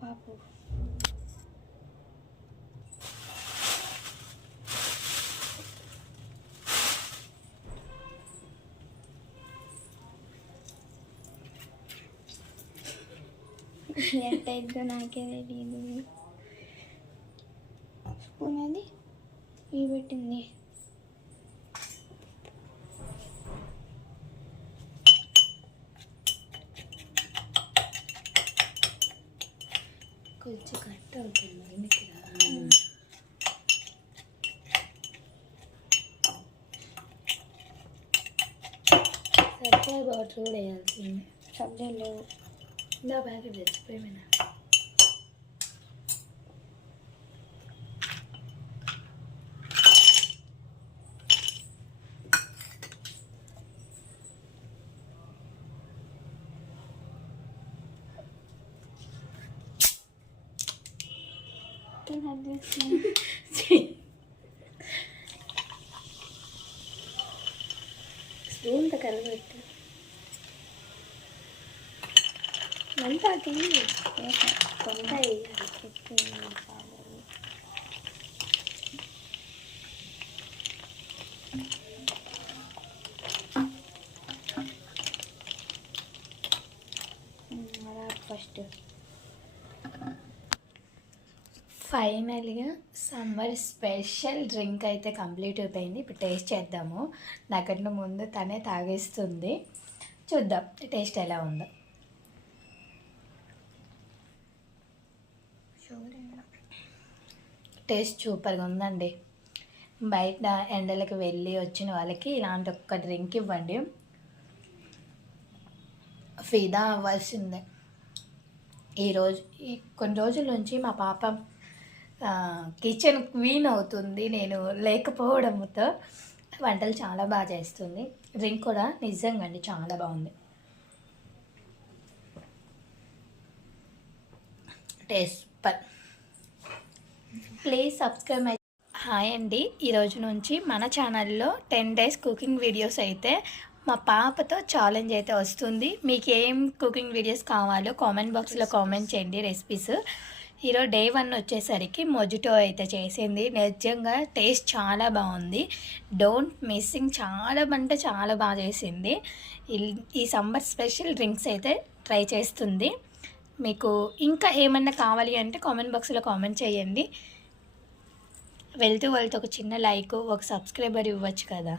పాపు ఎట్టయిద్దో నాకే తెలియదు. స్పూన్ అది ఇవి పెట్టింది. కొంచెం కట్ అవుతుంది. సబ్జా వాటర్ కూడా వేయాల్సింది. సబ్జా లేవు. నా ప్యాకెట్ తెచ్చిపోయినా. స్పూన్తో కలబెట్టు. మంతాకి కొంత ఫస్ట్ ఫైనల్గా సమ్మర్ స్పెషల్ డ్రింక్ అయితే కంప్లీట్ అయిపోయింది. ఇప్పుడు టేస్ట్ చేద్దాము. నాకన్నా ముందు తనే తాగేస్తుంది. చూద్దాం టేస్ట్ ఎలా ఉందో. టేస్ట్ సూపర్గా ఉందండి. బయట ఎండలకు వెళ్ళి వచ్చిన వాళ్ళకి ఇలాంటి ఒక్క డ్రింక్ ఇవ్వండి, ఫిదా అవ్వాల్సిందే. ఈ కొన్ని రోజుల నుంచి మా పాప కిచెన్ క్వీన్ అవుతుంది. నేను లేకపోవడంతో వంటలు చాలా బాగా చేస్తుంది. డ్రింక్ కూడా నిజంగా అండి చాలా బాగుంది. Taste please subscribe my. Hi అండి, ఈరోజు నుంచి మన ఛానల్లో 10 days కుకింగ్ వీడియోస్ అయితే మా పాపతో ఛాలెంజ్ అయితే వస్తుంది. మీకు ఏం కుకింగ్ వీడియోస్ కావాలో కామెంట్ బాక్స్లో కామెంట్ చేయండి. రెసిపీస్ ఈరోజు డే 1 వచ్చేసరికి మొజిటో అయితే చేసింది. నిజంగా టేస్ట్ చాలా బాగుంది. Don't missing. చాలా అంటే చాలా బాగా చేసింది. ఈ సమ్మర్ స్పెషల్ డ్రింక్స్ అయితే ట్రై చేస్తుంది. మీకు ఇంకా ఏమన్నా కావాలి అంటే కామెంట్ బాక్స్లో కామెంట్ చేయండి. వెళ్తూ ఒక చిన్న లైక్, ఒక సబ్స్క్రైబర్ ఇవ్వచ్చు కదా.